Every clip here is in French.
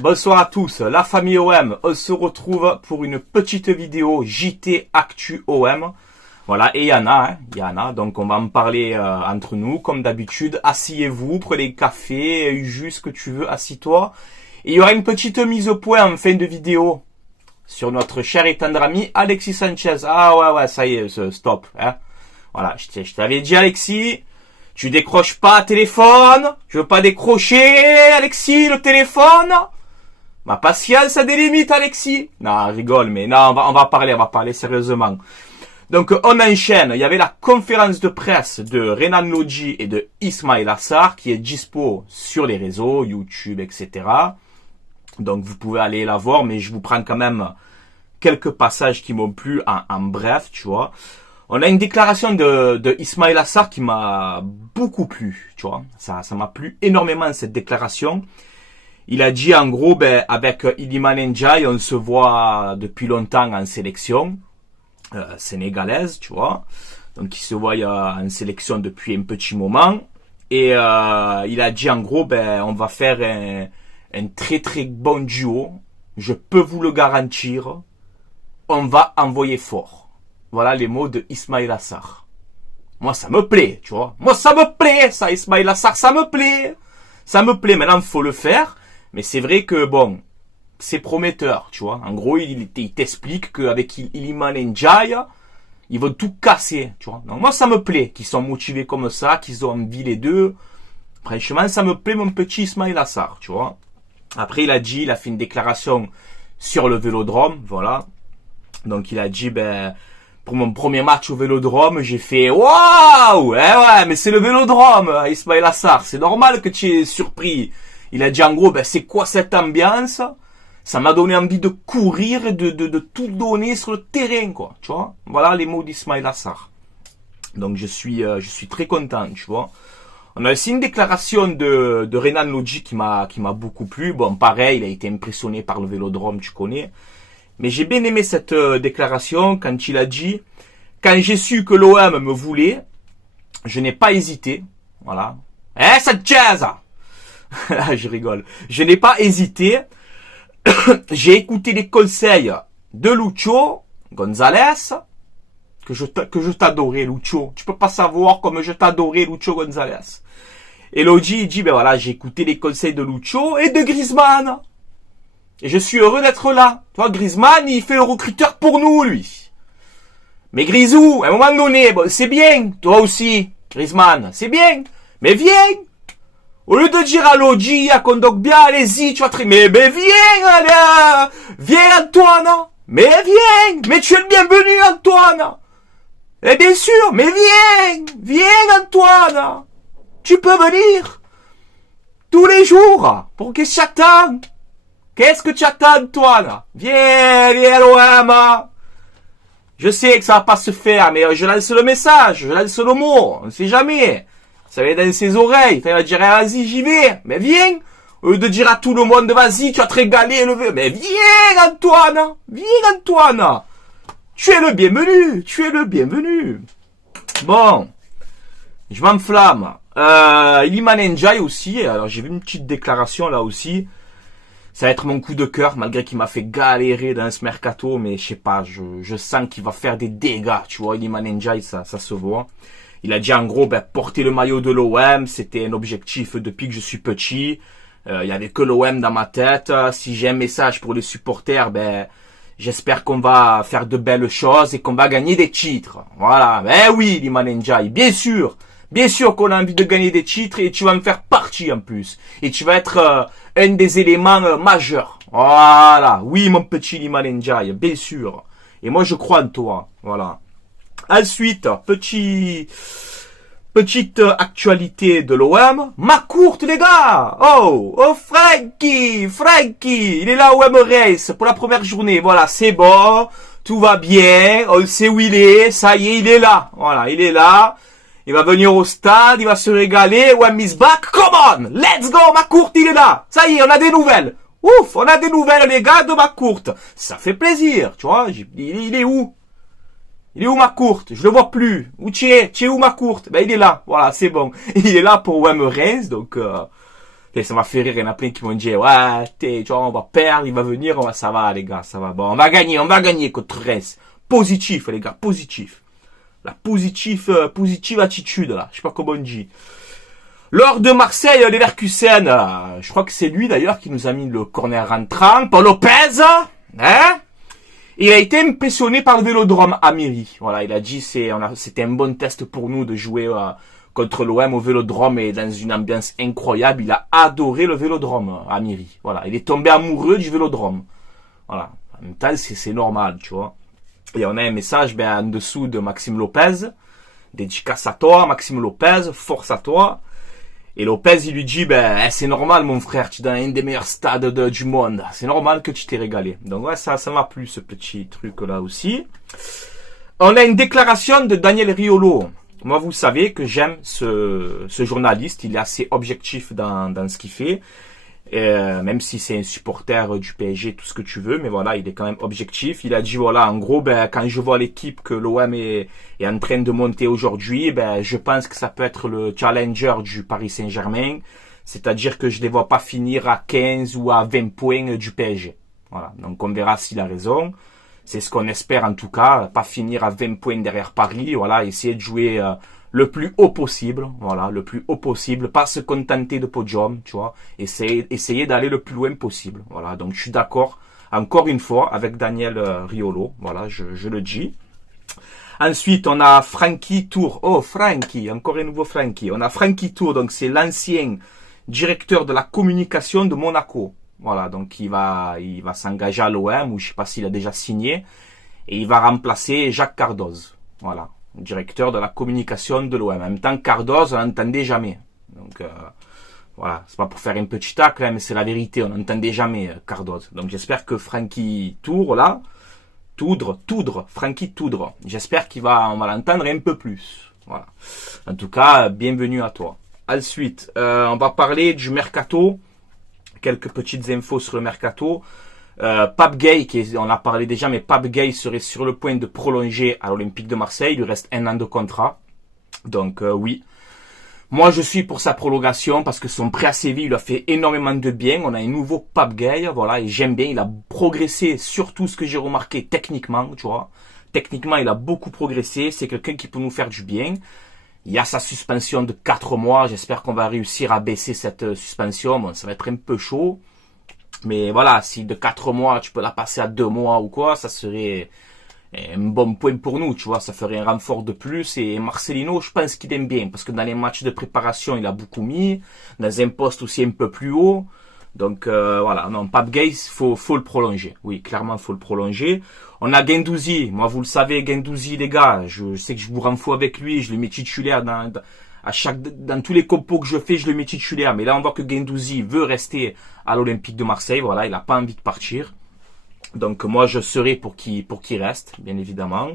Bonsoir à tous, la famille OM, on se retrouve pour une petite vidéo JT Actu OM. Voilà, et il y en a, donc on va en parler entre nous, comme d'habitude. Asseyez-vous, prenez café, jus, ce que tu veux, assis-toi. Et il y aura une petite mise au point en fin de vidéo sur notre cher et tendre ami Alexis Sanchez. Ah ouais, ça y est, stop. Hein. Voilà, je t'avais dit Alexis, tu décroches pas téléphone, je veux pas décrocher Alexis le téléphone. Ma patience a des limites, Alexis. Non, je rigole, mais non, on va parler sérieusement. Donc, on enchaîne. Il y avait la conférence de presse de Renan Lodji et de Ismail Assar qui est dispo sur les réseaux, YouTube, etc. Donc, vous pouvez aller la voir, mais je vous prends quand même quelques passages qui m'ont plu en bref, tu vois. On a une déclaration de Ismail Assar qui m'a beaucoup plu, tu vois. Ça m'a plu énormément, cette déclaration. Il a dit en gros, avec Iliman Ndiaye, on se voit depuis longtemps en sélection sénégalaise, tu vois. Donc il se voit en sélection depuis un petit moment. Et il a dit en gros, on va faire un très très bon duo. Je peux vous le garantir. On va envoyer fort. Voilà les mots de Ismail Assar. Moi ça me plaît, tu vois. Moi ça me plaît, ça Ismail Assar, ça me plaît. Ça me plaît, maintenant il faut le faire. Mais c'est vrai que, bon, c'est prometteur, tu vois. En gros, il t'explique qu'avec Iliman Ndiaye, ils vont tout casser, tu vois. Donc moi, ça me plaît qu'ils sont motivés comme ça, qu'ils ont envie les deux. Franchement, ça me plaît, mon petit Ismail Assar, tu vois. Après, il a fait une déclaration sur le Vélodrome, voilà. Donc, il a dit, pour mon premier match au Vélodrome, j'ai fait, waouh! Ouais, mais c'est le Vélodrome, Ismail Assar. C'est normal que tu es surpris. Il a dit en gros, c'est quoi cette ambiance? Ça m'a donné envie de courir et de tout donner sur le terrain, quoi. Tu vois? Voilà les mots d'Ismail Assar. Donc je suis très content, tu vois. On a aussi une déclaration de Renan Lodji qui m'a beaucoup plu. Bon, pareil, il a été impressionné par le Vélodrome, tu connais. Mais j'ai bien aimé cette déclaration quand il a dit, quand j'ai su que l'OM me voulait, je n'ai pas hésité. Voilà. Cette chaise! Je rigole. Je n'ai pas hésité. J'ai écouté les conseils de Lucho Gonzalez, que je t'adorais, Lucho. Tu peux pas savoir comme je t'adorais, Lucho Gonzalez. Et Lodji, il dit, voilà, j'ai écouté les conseils de Lucho et de Griezmann. Et je suis heureux d'être là. Tu vois, Griezmann, il fait le recruteur pour nous, lui. Mais Grisou, à un moment donné, c'est bien. Toi aussi, Griezmann, c'est bien. Mais viens. Au lieu de dire à Lodji, à Kondogbia, allez-y, tu vas très... Mais viens, allez, viens Antoine. Mais tu es le bienvenu Antoine. Et bien sûr, mais viens Antoine. Tu peux venir tous les jours. Pour qu'est-ce que tu attends? Qu'est-ce que tu attends Antoine? Viens l'OM. Je sais que ça va pas se faire, mais je lance le message, je lance le mot, on ne sait jamais. Ça va être dans ses oreilles. Il va dire, vas-y, j'y vais. Mais viens. Au lieu de dire à tout le monde, vas-y, tu vas te régaler. Mais viens, Antoine. Viens, Antoine. Tu es le bienvenu. Bon. Je m'enflamme. Iliman Ndiaye aussi. Alors, j'ai vu une petite déclaration là aussi. Ça va être mon coup de cœur, malgré qu'il m'a fait galérer dans ce mercato. Mais je sais pas, je sens qu'il va faire des dégâts. Tu vois, Iliman Ndiaye, ça se voit. Il a dit en gros, porter le maillot de l'OM, c'était un objectif depuis que je suis petit. Il y avait que l'OM dans ma tête. Si j'ai un message pour les supporters, j'espère qu'on va faire de belles choses et qu'on va gagner des titres. Voilà. Oui, Iliman Ndiaye, bien sûr qu'on a envie de gagner des titres et tu vas me faire partie en plus. Et tu vas être un des éléments majeurs. Voilà. Oui, mon petit Iliman Ndiaye, bien sûr. Et moi, je crois en toi. Voilà. Ensuite, petite actualité de l'OM. Macourt, les gars! Oh, Frankie! Il est là au M-Race pour la première journée. Voilà, c'est bon. Tout va bien. On sait où il est. Ça y est, il est là. Voilà, il est là. Il va venir au stade. Il va se régaler. OM is back. Come on! Let's go, Macourt, il est là. Ça y est, on a des nouvelles. Ouf, on a des nouvelles, les gars, de Macourt. Ça fait plaisir, tu vois. Il est où? Il est où Macourt? Je le vois plus. Où tu es? Tu es où Macourt? Il est là. Voilà, c'est bon. Il est là pour OM Reims, donc Et ça m'a fait rire, il y en a plein qui m'ont dit, ouais, tu vois, on va perdre, il va venir, ça va, les gars, ça va. Bon, on va gagner contre Reims. Positif, les gars, positif. La positive attitude, là. Je sais pas comment on dit. Lors de Marseille, Leverkusen, je crois que c'est lui, d'ailleurs, qui nous a mis le corner rentrant. Paul Lopez, hein? Il a été impressionné par le Vélodrome à Miri. Voilà, il a dit, c'était un bon test pour nous de jouer, contre l'OM au Vélodrome et dans une ambiance incroyable. Il a adoré le Vélodrome à Miri. Voilà, il est tombé amoureux du Vélodrome. Voilà, en même temps, c'est normal, tu vois. Et on a un message en dessous de Maxime Lopez. Dédicace à toi, Maxime Lopez, force à toi. Et Lopez, il lui dit, c'est normal, mon frère, tu es dans un des meilleurs stades du monde. C'est normal que tu t'es régalé. Donc ouais, ça m'a plu, ce petit truc-là aussi. On a une déclaration de Daniel Riolo. Moi, vous savez que j'aime ce journaliste. Il est assez objectif dans ce qu'il fait. Même si c'est un supporter du PSG, tout ce que tu veux, mais voilà, il est quand même objectif. Il a dit, voilà, en gros, quand je vois l'équipe que l'OM est en train de monter aujourd'hui, je pense que ça peut être le challenger du Paris Saint-Germain. C'est-à-dire que je ne les vois pas finir à 15 ou à 20 points du PSG. Voilà. Donc, on verra s'il a raison. C'est ce qu'on espère, en tout cas. Pas finir à 20 points derrière Paris. Voilà. Essayer de jouer, le plus haut possible, voilà, le plus haut possible, pas se contenter de podium, tu vois, essayer d'aller le plus loin possible, voilà, donc je suis d'accord, encore une fois, avec Daniel Riolo, voilà, je le dis. Ensuite, on a Francky Tour, oh, Francky, encore un nouveau Francky, on a Francky Tour, donc c'est l'ancien directeur de la communication de Monaco, voilà, donc il va s'engager à l'OM, ou je sais pas s'il a déjà signé, et il va remplacer Jacques Cardoz, voilà. Directeur de la communication de l'OM. En même temps, Cardoz, on n'entendait jamais. Donc, voilà, c'est pas pour faire un petit tacle, hein, mais c'est la vérité, on n'entendait jamais Cardoz. Donc, j'espère que Francky Tour, là, Francky Toudre, j'espère on va l'entendre un peu plus. Voilà. En tout cas, bienvenue à toi. Ensuite, on va parler du mercato. Quelques petites infos sur le mercato. Pape Gueye, on a parlé déjà, mais Pape Gueye serait sur le point de prolonger à l'Olympique de Marseille. Il lui reste 1 an de contrat. Donc oui. Moi, je suis pour sa prolongation parce que son prêt à Séville lui a fait énormément de bien. On a un nouveau Pape Gueye, voilà, et j'aime bien. Il a progressé, surtout ce que j'ai remarqué techniquement, tu vois. Techniquement, il a beaucoup progressé. C'est quelqu'un qui peut nous faire du bien. Il y a sa suspension de 4 mois. J'espère qu'on va réussir à baisser cette suspension. Bon, ça va être un peu chaud. Mais voilà, si de 4 mois, tu peux la passer à 2 mois ou quoi, ça serait un bon point pour nous, tu vois. Ça ferait un renfort de plus. Et Marcelino, je pense qu'il aime bien. Parce que dans les matchs de préparation, il a beaucoup mis. Dans un poste aussi un peu plus haut. Donc voilà, non, Pape Gueye, faut le prolonger. Oui, clairement, faut le prolonger. On a Guendouzi. Moi, vous le savez, Guendouzi, les gars. Je sais que je vous rends fou avec lui. Je le mets titulaire dans tous les compos que je fais, je le mets titulaire. Mais là, on voit que Guendouzi veut rester à l'Olympique de Marseille. Voilà, il n'a pas envie de partir. Donc, moi, je serai pour qu'il reste, bien évidemment.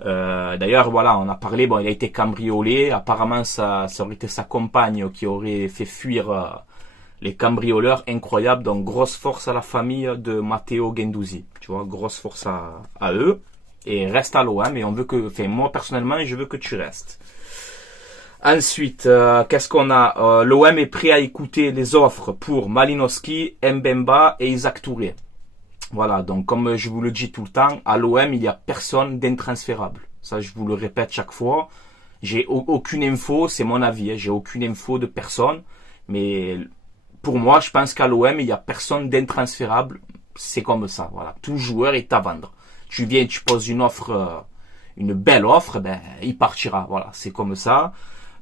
D'ailleurs, voilà, on a parlé, bon, il a été cambriolé. Apparemment, ça aurait été sa compagne qui aurait fait fuir les cambrioleurs. Incroyable. Donc, grosse force à la famille de Matteo Guendouzi. Tu vois, grosse force à eux. Et reste à l'OM. Et on veut que, enfin, moi, personnellement, je veux que tu restes. Ensuite, qu'est-ce qu'on a? L'OM est prêt à écouter les offres pour Malinowski, Mbemba et Isaac Touré. Voilà, donc comme je vous le dis tout le temps, à l'OM, il n'y a personne d'intransférable. Ça, je vous le répète chaque fois. J'ai aucune info, c'est mon avis, hein, j'ai aucune info de personne. Mais pour moi, je pense qu'à l'OM, il n'y a personne d'intransférable. C'est comme ça, voilà. Tout joueur est à vendre. Tu viens, tu poses une offre, une belle offre, il partira. Voilà, c'est comme ça.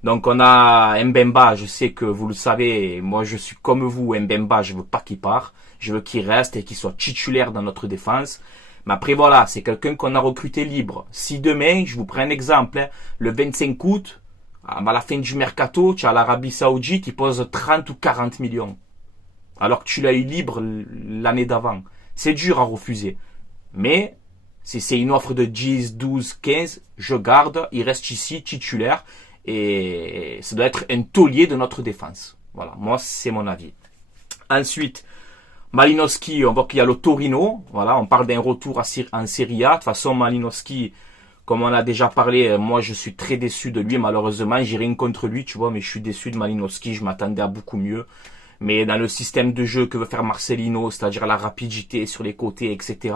Donc on a Mbemba, je sais que vous le savez, moi je suis comme vous, Mbemba, je veux pas qu'il parte, je veux qu'il reste et qu'il soit titulaire dans notre défense. Mais après voilà, c'est quelqu'un qu'on a recruté libre. Si demain, je vous prends un exemple, hein, le 25 août, à la fin du mercato, tu as l'Arabie Saoudite qui pose 30 ou 40 millions. Alors que tu l'as eu libre l'année d'avant. C'est dur à refuser. Mais si c'est une offre de 10, 12, 15, je garde, il reste ici titulaire. Et ça doit être un taulier de notre défense. Voilà, moi c'est mon avis. Ensuite, Malinowski, on voit qu'il y a le Torino. Voilà, on parle d'un retour en Serie A. De toute façon, Malinowski, comme on a déjà parlé, moi je suis très déçu de lui. Malheureusement, j'ai rien contre lui, tu vois, mais je suis déçu de Malinowski. Je m'attendais à beaucoup mieux. Mais dans le système de jeu que veut faire Marcelino, c'est-à-dire la rapidité sur les côtés, etc.,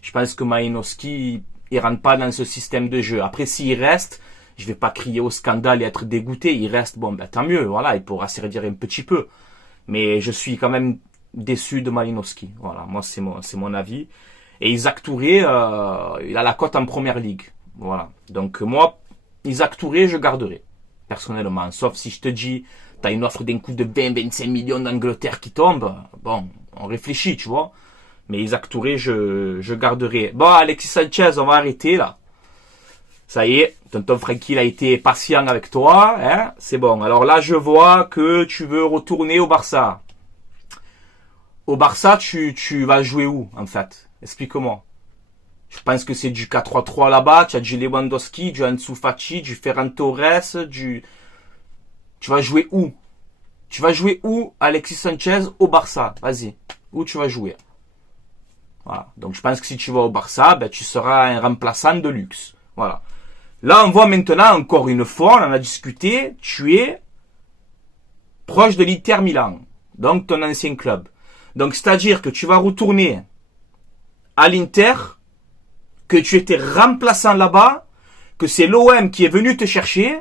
je pense que Malinowski, il rentre pas dans ce système de jeu. Après, s'il reste, je vais pas crier au scandale et être dégoûté. Il reste, bon, ben, tant mieux, voilà, il pourra servir un petit peu. Mais je suis quand même déçu de Malinowski. Voilà, moi, c'est mon avis. Et Isaac Touré, il a la cote en première ligue. Voilà. Donc, moi, Isaac Touré, je garderai. Personnellement. Sauf si je te dis, t'as une offre d'un coup de 20-25 millions d'Angleterre qui tombe. Bon, on réfléchit, tu vois. Mais Isaac Touré, je garderai. Bon, Alexis Sanchez, on va arrêter, là. Ça y est, tonton Frankie, il a été patient avec toi, hein. C'est bon. Alors là, je vois que tu veux retourner au Barça. Au Barça, tu vas jouer où, en fait? Explique-moi. Je pense que c'est du 4-3-3 là-bas. Tu as du Lewandowski, du Ansu Fati, du Ferran Torres, Tu vas jouer où? Tu vas jouer où, Alexis Sanchez, au Barça? Vas-y. Où tu vas jouer? Voilà. Donc, je pense que si tu vas au Barça, ben, tu seras un remplaçant de luxe. Voilà. Là, on voit maintenant, encore une fois, on en a discuté, tu es proche de l'Inter Milan. Donc, ton ancien club. Donc, c'est-à-dire que tu vas retourner à l'Inter, que tu étais remplaçant là-bas, que c'est l'OM qui est venu te chercher,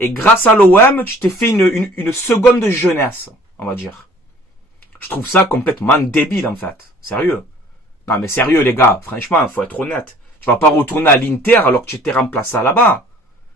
et grâce à l'OM, tu t'es fait une seconde jeunesse, on va dire. Je trouve ça complètement débile, en fait. Sérieux. Non, mais sérieux, les gars, franchement, faut être honnête. Tu vas pas retourner à l'Inter alors que tu étais remplaçant là-bas.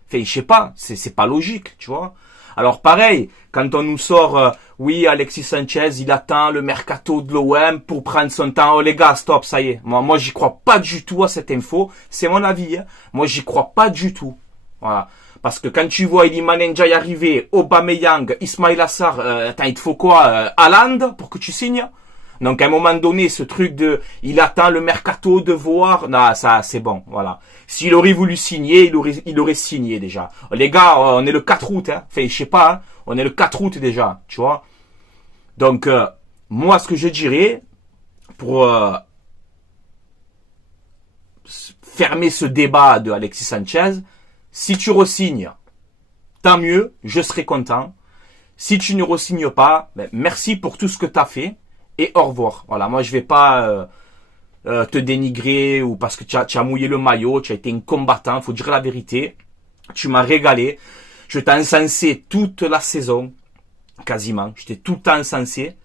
Enfin, je sais pas, c'est pas logique, tu vois. Alors pareil, quand on nous sort, oui, Alexis Sanchez, il attend le mercato de l'OM pour prendre son temps. Oh les gars, stop, ça y est. Moi j'y crois pas du tout à cette info. C'est mon avis. Hein. Moi, j'y crois pas du tout. Voilà. Parce que quand tu vois Iliman Ndiaye arriver, Aubameyang, Ismail Assar, attends, il te faut quoi, Haaland pour que tu signes? Donc à un moment donné, ce truc de, il attend le mercato de voir, non, ça c'est bon, voilà. S'il aurait voulu signer, il aurait signé déjà. Les gars, on est le 4 août, hein. Enfin, je sais pas, hein. On est le 4 août déjà, tu vois. Donc moi, ce que je dirais pour fermer ce débat de Alexis Sanchez, si tu re-signes, tant mieux, je serai content. Si tu ne re-signes pas, ben, merci pour tout ce que tu as fait. Et au revoir. Voilà, moi je vais pas te dénigrer ou parce que tu as mouillé le maillot, tu as été un combattant, faut dire la vérité. Tu m'as régalé. Je t'ai encensé toute la saison, quasiment. Je t'ai tout le temps encensé.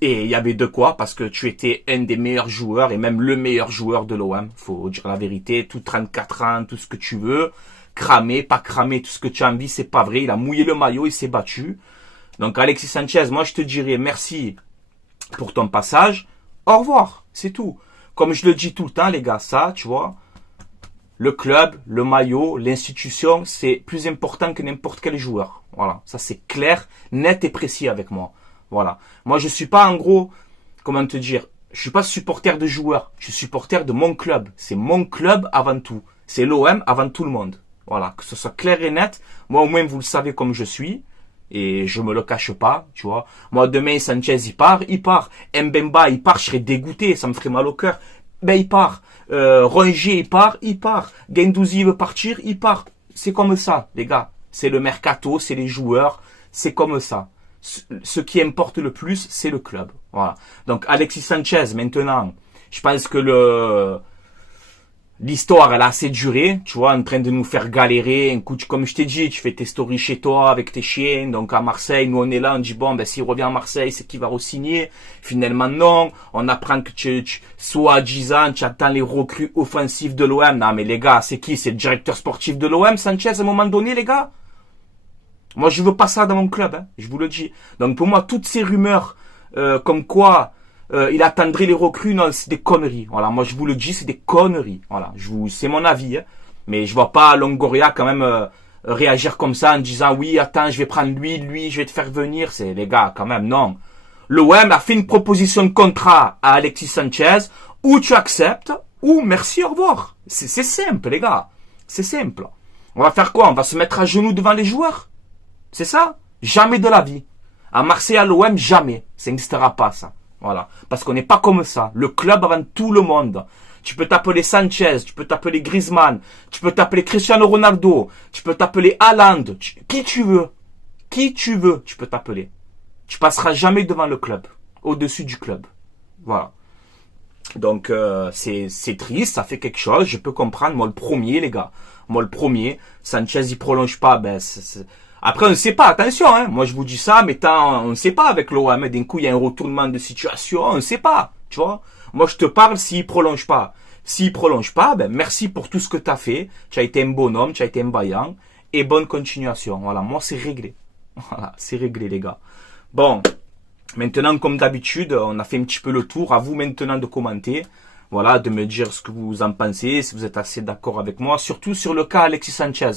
Et il y avait de quoi, parce que tu étais un des meilleurs joueurs et même le meilleur joueur de l'OM. Faut dire la vérité. Tout 34 ans, tout ce que tu veux. Cramer, pas cramer, tout ce que tu as envie, c'est pas vrai. Il a mouillé le maillot, il s'est battu. Donc Alexis Sanchez, moi je te dirais merci pour ton passage, au revoir, c'est tout. Comme je le dis tout le temps, les gars, ça, tu vois, le club, le maillot, l'institution, c'est plus important que n'importe quel joueur. Voilà, ça c'est clair, net et précis avec moi. Voilà. Moi, je suis pas en gros, comment te dire, je suis pas supporter de joueurs, je suis supporter de mon club. C'est mon club avant tout. C'est l'OM avant tout le monde. Voilà, que ce soit clair et net. Moi, au moins, vous le savez comme je suis. Et je me le cache pas, tu vois. Moi, demain, Sanchez, il part. Mbemba, il part, je serais dégoûté, ça me ferait mal au cœur. Ben, il part. Rongier, il part. Guendouzi veut partir, il part. C'est comme ça, les gars. C'est le mercato, c'est les joueurs. C'est comme ça. Ce qui importe le plus, c'est le club. Voilà. Donc, Alexis Sanchez, maintenant, je pense que l'histoire, elle a assez duré, tu vois, en train de nous faire galérer. Un coup, comme je t'ai dit, tu fais tes stories chez toi avec tes chiens. Donc, à Marseille, nous, on est là, on dit, bon, ben, s'il revient à Marseille, c'est qu'il va re-signer. Finalement, non. On apprend que soi-disant, tu attends les recrues offensives de l'OM. Non, mais les gars, c'est qui? C'est le directeur sportif de l'OM, Sanchez, à un moment donné, les gars? Moi, je veux pas ça dans mon club, hein, je vous le dis. Donc, pour moi, toutes ces rumeurs, comme quoi, il attendrait les recrues, non, c'est des conneries. Voilà, moi je vous le dis, c'est des conneries. Voilà, c'est mon avis, hein. Mais je vois pas Longoria quand même réagir comme ça en disant oui, attends, je vais prendre lui, je vais te faire venir. C'est les gars, quand même, non. L'OM a fait une proposition de contrat à Alexis Sanchez, ou tu acceptes, ou merci, au revoir. C'est simple, les gars. C'est simple. On va faire quoi? On va se mettre à genoux devant les joueurs? C'est ça? Jamais de la vie. À Marseille, à l'OM, jamais. Ça n'existera pas, ça. Voilà. Parce qu'on n'est pas comme ça. Le club avant tout le monde. Tu peux t'appeler Sanchez, tu peux t'appeler Griezmann, tu peux t'appeler Cristiano Ronaldo, tu peux t'appeler Haaland, qui tu veux. Qui tu veux, tu peux t'appeler. Tu passeras jamais devant le club, au-dessus du club. Voilà. Donc c'est triste, ça fait quelque chose, je peux comprendre. Moi le premier, les gars. Moi le premier. Sanchez il prolonge pas, ben après on ne sait pas, attention, hein. Moi je vous dis ça, mais on ne sait pas avec l'OM. D'un coup il y a un retournement de situation, on ne sait pas, tu vois. Moi je te parle s'il prolonge pas. S'il prolonge pas, ben merci pour tout ce que tu as fait. Tu as été un bonhomme, tu as été un vaillant. Et bonne continuation. Voilà, moi c'est réglé. Voilà, c'est réglé les gars. Bon. Maintenant, comme d'habitude, on a fait un petit peu le tour. À vous maintenant de commenter. Voilà, de me dire ce que vous en pensez, si vous êtes assez d'accord avec moi. Surtout sur le cas Alexis Sanchez.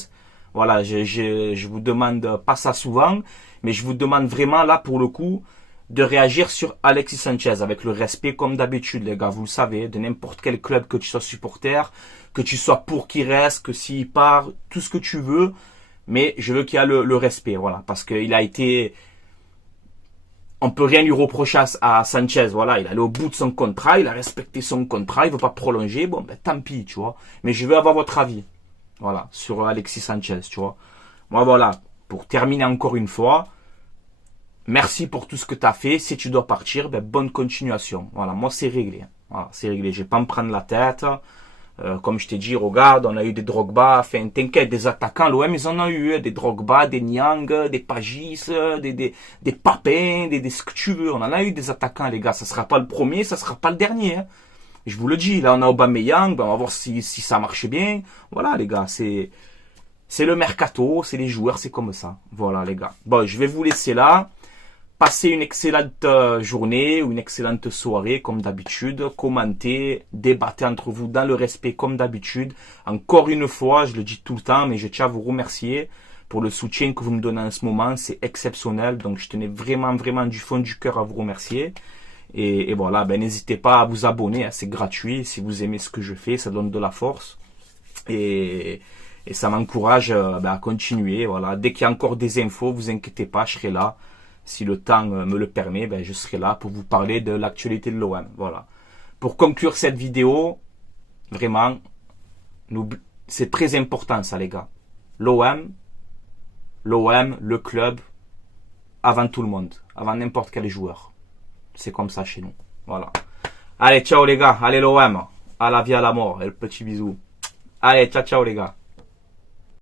Voilà, je vous demande pas ça souvent, mais je vous demande vraiment là pour le coup de réagir sur Alexis Sanchez avec le respect comme d'habitude les gars. Vous le savez, de n'importe quel club que tu sois supporter, que tu sois pour qu'il reste, que s'il part, tout ce que tu veux. Mais je veux qu'il y ait le respect, voilà, parce qu'il a été... On peut rien lui reprocher à Sanchez, voilà, il est allé au bout de son contrat, il a respecté son contrat, il veut pas prolonger, bon, ben tant pis, tu vois. Mais je veux avoir votre avis, voilà, sur Alexis Sanchez, tu vois. Moi, voilà, pour terminer encore une fois, merci pour tout ce que tu as fait. Si tu dois partir, ben bonne continuation. Voilà, moi c'est réglé. Voilà, c'est réglé. Je vais pas me prendre la tête. Comme je t'ai dit, regarde, on a eu des Drogba, enfin, t'inquiète, des attaquants, l'OM, ils en ont eu, des Drogba, des Niang, des Pagis, des Papin, des ce que tu veux. On en a eu des attaquants, les gars. Ça sera pas le premier, ça sera pas le dernier. Hein. Je vous le dis, là, on a Aubameyang, ben, on va voir si ça marche bien. Voilà, les gars, c'est le mercato, c'est les joueurs, c'est comme ça. Voilà, les gars. Bon, je vais vous laisser là. Passez une excellente journée ou une excellente soirée comme d'habitude. Commentez, débattez entre vous dans le respect comme d'habitude. Encore une fois, je le dis tout le temps, mais je tiens à vous remercier pour le soutien que vous me donnez en ce moment. C'est exceptionnel. Donc je tenais vraiment, vraiment du fond du cœur à vous remercier. Et voilà, ben, n'hésitez pas à vous abonner. Hein, c'est gratuit. Si vous aimez ce que je fais, ça donne de la force. Et ça m'encourage à continuer. Voilà. Dès qu'il y a encore des infos, vous inquiétez pas, je serai là. Si le temps me le permet, ben, je serai là pour vous parler de l'actualité de l'OM. Voilà. Pour conclure cette vidéo, vraiment, c'est très important ça les gars. L'OM, le club, avant tout le monde, avant n'importe quel joueur. C'est comme ça chez nous. Voilà. Allez, ciao les gars. Allez l'OM. À la vie, à la mort. Et le petit bisou. Allez, ciao, ciao les gars.